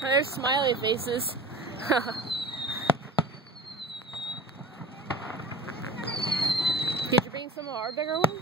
There's smiley faces. Did you bring some of our bigger ones?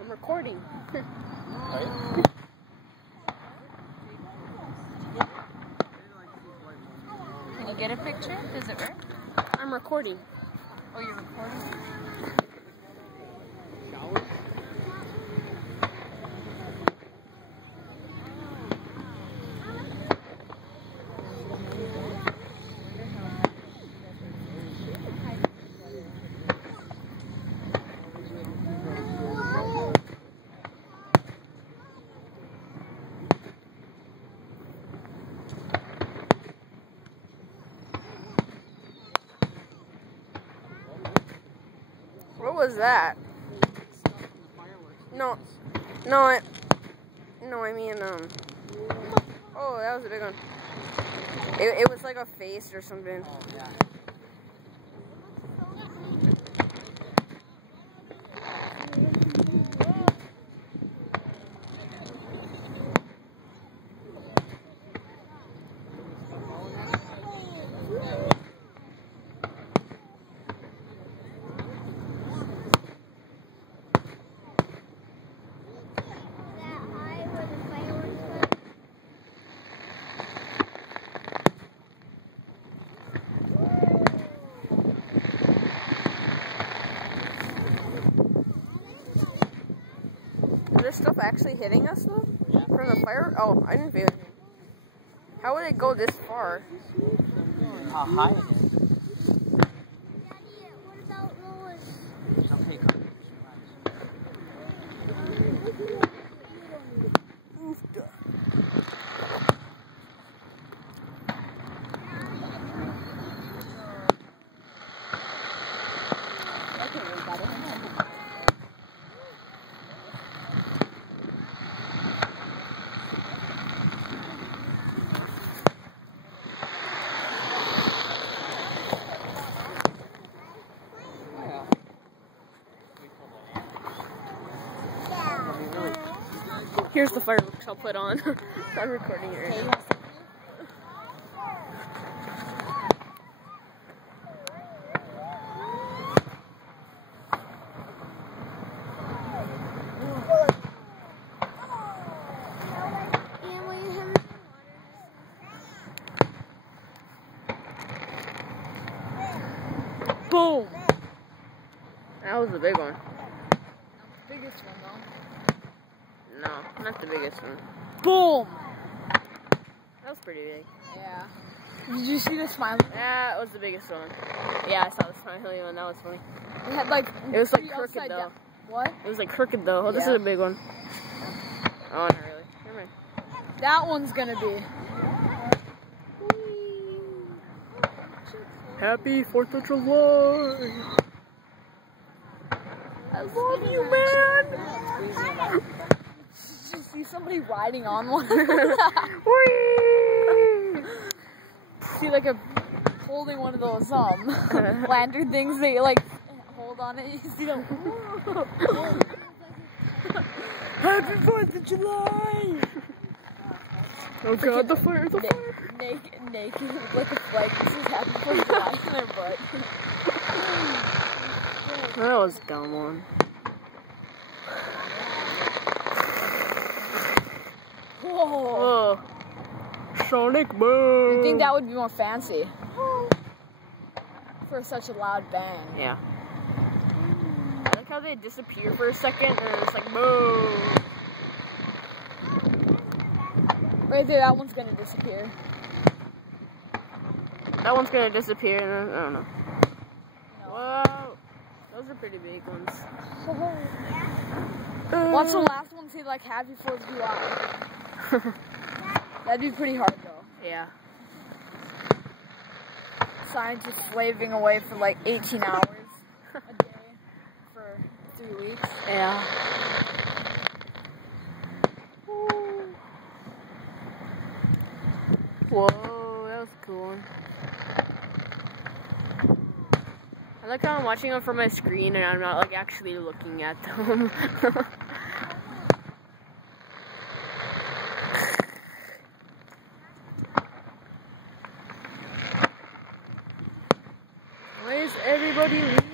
I'm recording. Right? Can you get a picture? Does it work? I'm recording. Oh, you're recording? Shower? What was that? No, I mean, oh, that was a big one. It was like a face or something. Oh, yeah. Is this stuff actually hitting us though? Yeah. From the fire? Oh, I didn't feel it. How would it go this far? How high it is. Daddy, what about Lois? It's okay, come. Here's the fireworks I'll put on. I'm recording it right now. Boom! That was a big one. Biggest one, though. No, not the biggest one. Boom! That was pretty big. Yeah. Did you see the smiley? That was the biggest one. Yeah, I saw the smiley one. That was funny. We had like. It was like 3 crooked upside though. down. What? It was like crooked though. Oh, this is Yeah. a big one. Oh, not really. Never mind. That one's gonna be. Happy 4th of July. I love you, man. Did you see somebody riding on one? See like a holding one of those lantern things that you like hold on it. You see them. Happy 4th of July. Oh god, the fire, the fire. Naked with like a flag that says Happy 4th of July in their butt. That was a dumb one. Whoa. Oh. Sonic boom. You think that would be more fancy? For such a loud bang. Yeah. I like how they disappear for a second and then it's like boom. Right there, that one's gonna disappear. That one's gonna disappear and then, I don't know. Whoa. Those are pretty big ones. Watch the last one say like Happy 4th of July. That'd be pretty hard though. Yeah. Scientists slaving away for like 18 hours a day for 3 weeks. Yeah. Whoa, that was a cool one. I like how I'm watching them from my screen and I'm not like actually looking at them. Why is everybody leaving?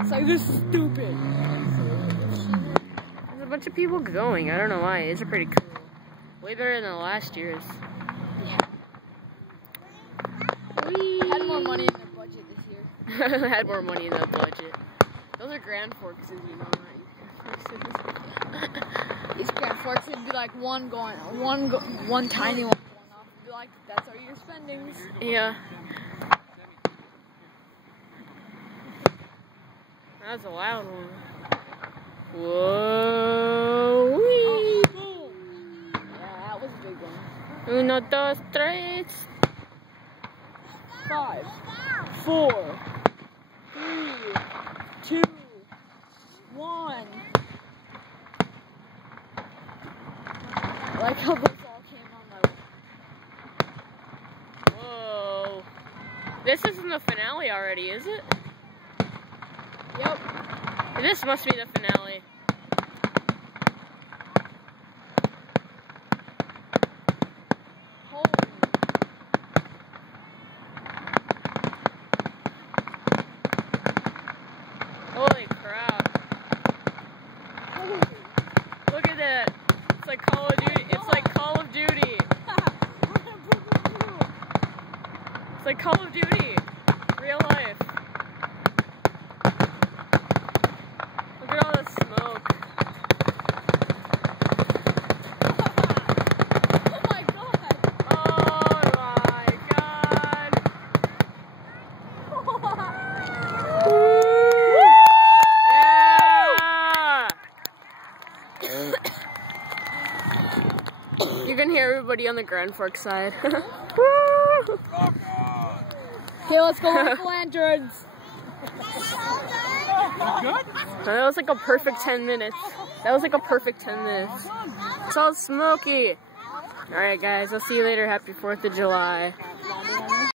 It's like, this is stupid. There's a bunch of people going. I don't know why. These are pretty cool. Way better than last year's. Had more money in their budget this year. Had more money in the budget. Those are Grand Forks, you know, not These Grand Forks would be like one tiny one going off. It'd be like, that's all your spendings. Yeah. That was a loud one. Whoa. Wee. Yeah, that was a big one. 1, 2, 3. 5, 4, 3, 2, 1. I like how those all came on my way. Whoa. This isn't the finale already, is it? Yep. This must be the finale. Holy crap. Look at that. It's like Call of Duty. It's like Call of Duty. It's like Call of Duty. Real life. Look at all the smoke. Oh my god! Oh my god. Yeah! You can hear everybody on the Grand Forks side. Okay, let's go with the lanterns. That was like a perfect 10 minutes. That was like a perfect 10 minutes. It's all smoky. Alright guys, I'll see you later. Happy 4th of July.